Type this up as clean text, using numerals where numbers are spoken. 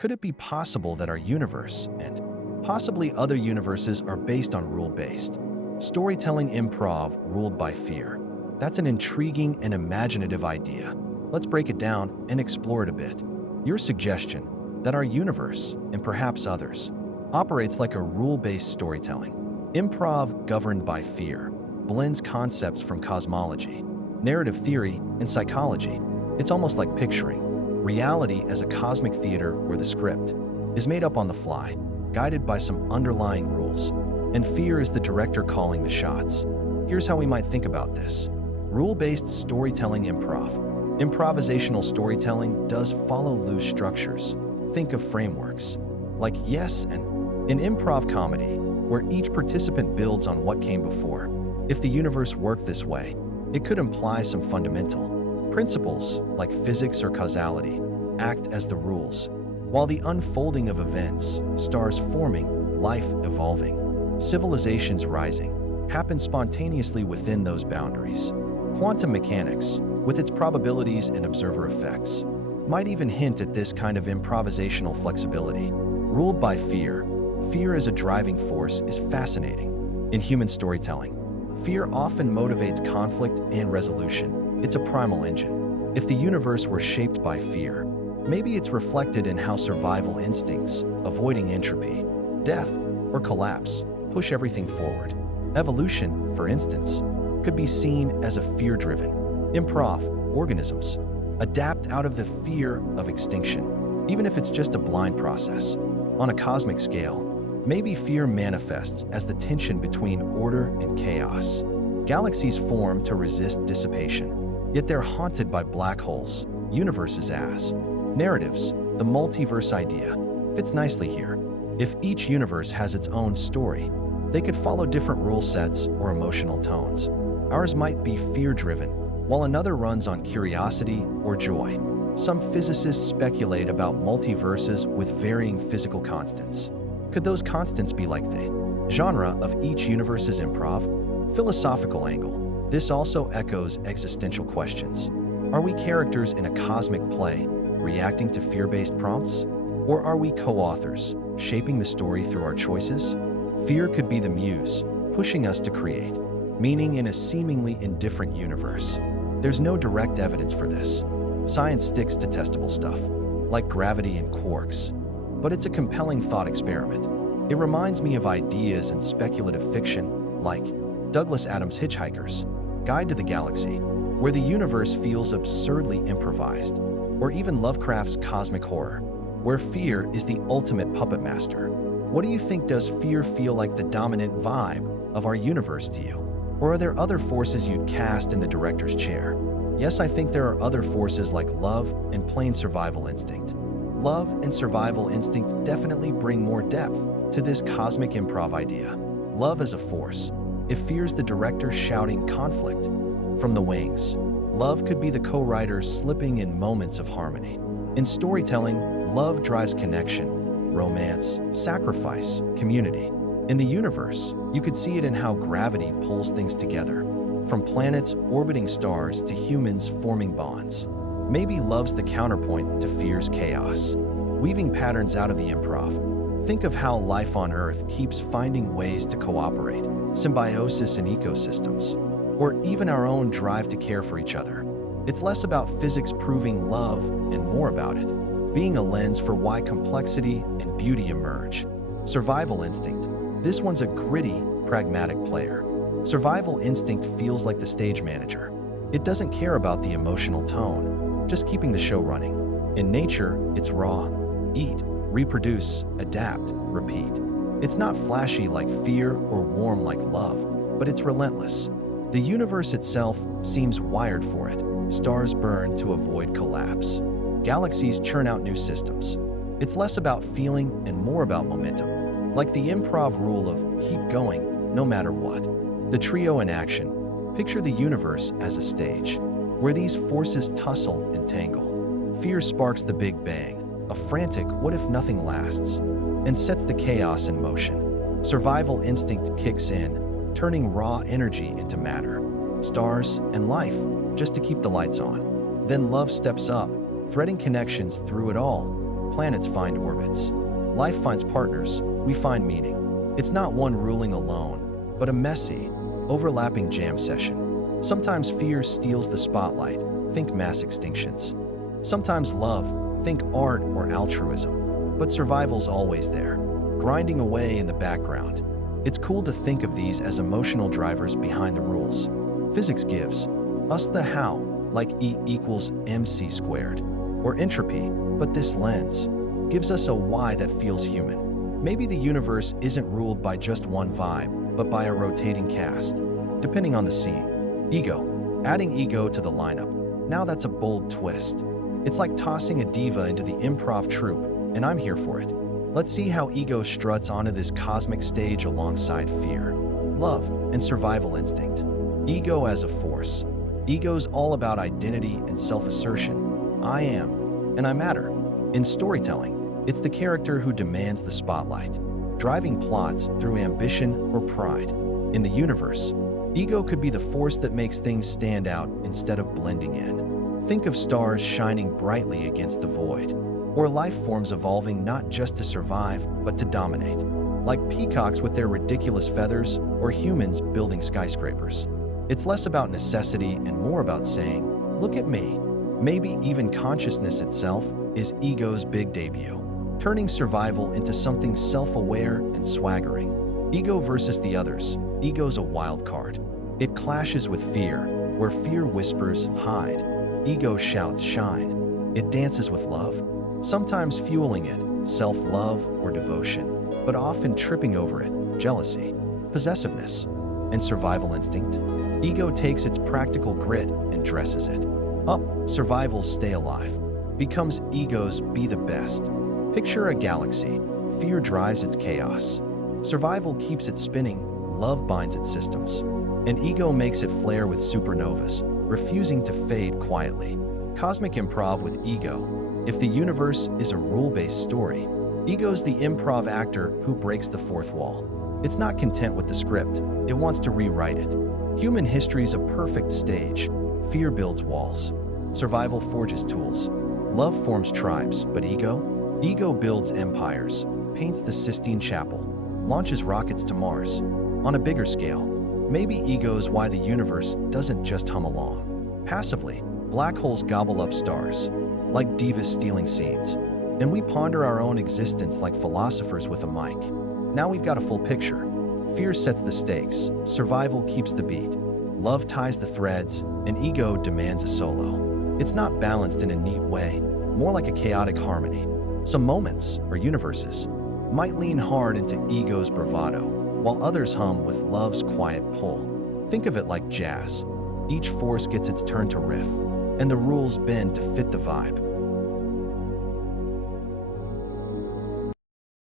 Could it be possible that our universe, and possibly other universes, are based on rule-based storytelling improv ruled by fear? That's an intriguing and imaginative idea. Let's break it down and explore it a bit. Your suggestion that our universe, and perhaps others, operates like a rule-based storytelling improv governed by fear blends concepts from cosmology, narrative theory, and psychology. It's almost like picturing reality as a cosmic theater where the script is made up on the fly, guided by some underlying rules, and fear is the director calling the shots. Here's how we might think about this. Rule-based storytelling improv. Improvisational storytelling does follow loose structures. Think of frameworks like yes and in improv comedy, where each participant builds on what came before. If the universe worked this way, it could imply some fundamental principles like physics or causality act as the rules, while the unfolding of events, stars forming, life evolving, civilizations rising, happen spontaneously within those boundaries. Quantum mechanics, with its probabilities and observer effects, might even hint at this kind of improvisational flexibility. Ruled by fear, fear as a driving force is fascinating. In human storytelling, fear often motivates conflict and resolution. It's a primal engine. If the universe were shaped by fear, maybe it's reflected in how survival instincts, avoiding entropy, death, or collapse, push everything forward. Evolution, for instance, could be seen as a fear-driven improv. Organisms adapt out of the fear of extinction, even if it's just a blind process. On a cosmic scale, maybe fear manifests as the tension between order and chaos. Galaxies form to resist dissipation, yet they're haunted by black holes, universes as narratives. The multiverse idea fits nicely here. If each universe has its own story, they could follow different rule sets or emotional tones. Ours might be fear-driven, while another runs on curiosity or joy. Some physicists speculate about multiverses with varying physical constants. Could those constants be like the genre of each universe's improv? Philosophical angle. This also echoes existential questions. Are we characters in a cosmic play, reacting to fear-based prompts? Or are we co-authors, shaping the story through our choices? Fear could be the muse, pushing us to create meaning in a seemingly indifferent universe. There's no direct evidence for this. Science sticks to testable stuff, like gravity and quarks. But it's a compelling thought experiment. It reminds me of ideas in speculative fiction, like Douglas Adams' Hitchhiker's Guide to the Galaxy, where the universe feels absurdly improvised, or even Lovecraft's cosmic horror, where fear is the ultimate puppet master. What do you think? Does fear feel like the dominant vibe of our universe to you? Or are there other forces you'd cast in the director's chair? Yes, I think there are other forces like love and plain survival instinct. Love and survival instinct definitely bring more depth to this cosmic improv idea. Love as a force. It fears the director shouting conflict from the wings. Love could be the co-writer slipping in moments of harmony. In storytelling, love drives connection, romance, sacrifice, community. In the universe, you could see it in how gravity pulls things together, from planets orbiting stars to humans forming bonds. Maybe love's the counterpoint to fear's chaos, weaving patterns out of the improv. Think of how life on Earth keeps finding ways to cooperate, symbiosis in ecosystems, or even our own drive to care for each other. It's less about physics proving love and more about it being a lens for why complexity and beauty emerge. Survival instinct. This one's a gritty, pragmatic player. Survival instinct feels like the stage manager. It doesn't care about the emotional tone, just keeping the show running. In nature, it's raw. Eat, reproduce, adapt, repeat. It's not flashy like fear or warm like love, but it's relentless. The universe itself seems wired for it. Stars burn to avoid collapse. Galaxies churn out new systems. It's less about feeling and more about momentum. Like the improv rule of keep going no matter what. The trio in action. Picture the universe as a stage, where these forces tussle and tangle. Fear sparks the Big Bang, a frantic what if nothing lasts, and sets the chaos in motion. Survival instinct kicks in, turning raw energy into matter, stars, and life, just to keep the lights on. Then love steps up, threading connections through it all. planets find orbits. Life finds partners, we find meaning. It's not one ruling alone, but a messy, overlapping jam session. Sometimes fear steals the spotlight, think mass extinctions. Sometimes love, think art or altruism. But survival's always there, grinding away in the background. It's cool to think of these as emotional drivers behind the rules. Physics gives us the how, like E equals mc squared, or entropy, but this lens gives us a why that feels human. Maybe the universe isn't ruled by just one vibe, but by a rotating cast, depending on the scene. Ego. Adding ego to the lineup. Now that's a bold twist. It's like tossing a diva into the improv troupe, and I'm here for it. Let's see how ego struts onto this cosmic stage alongside fear, love, and survival instinct. Ego as a force. Ego's all about identity and self-assertion. I am, and I matter. In storytelling, it's the character who demands the spotlight, driving plots through ambition or pride. In the universe, ego could be the force that makes things stand out instead of blending in. Think of stars shining brightly against the void, or life forms evolving not just to survive, but to dominate, like peacocks with their ridiculous feathers or humans building skyscrapers. It's less about necessity and more about saying, look at me. Maybe even consciousness itself is ego's big debut, turning survival into something self-aware and swaggering. Ego versus the others. Ego's a wild card. It clashes with fear, where fear whispers, hide. Ego shouts, shine. It dances with love, sometimes fueling it, self-love or devotion, but often tripping over it, jealousy, possessiveness, and survival instinct. Ego takes its practical grit and dresses it up. Survival's stay alive becomes ego's be the best. Picture a galaxy. Fear drives its chaos. Survival keeps it spinning. Love binds its systems. And ego makes it flare with supernovas, refusing to fade quietly. Cosmic improv with ego. If the universe is a rule-based story, ego's the improv actor who breaks the fourth wall. It's not content with the script. It wants to rewrite it. Human history's a perfect stage. Fear builds walls. Survival forges tools. Love forms tribes, but ego? Ego builds empires, paints the Sistine Chapel, launches rockets to Mars. On a bigger scale, maybe ego's why the universe doesn't just hum along. Passively, black holes gobble up stars, like divas stealing scenes. And we ponder our own existence like philosophers with a mic. Now we've got a full picture. Fear sets the stakes, survival keeps the beat, love ties the threads, and ego demands a solo. It's not balanced in a neat way, more like a chaotic harmony. Some moments, or universes, might lean hard into ego's bravado, while others hum with love's quiet pull. Think of it like jazz. Each force gets its turn to riff, and the rules bend to fit the vibe.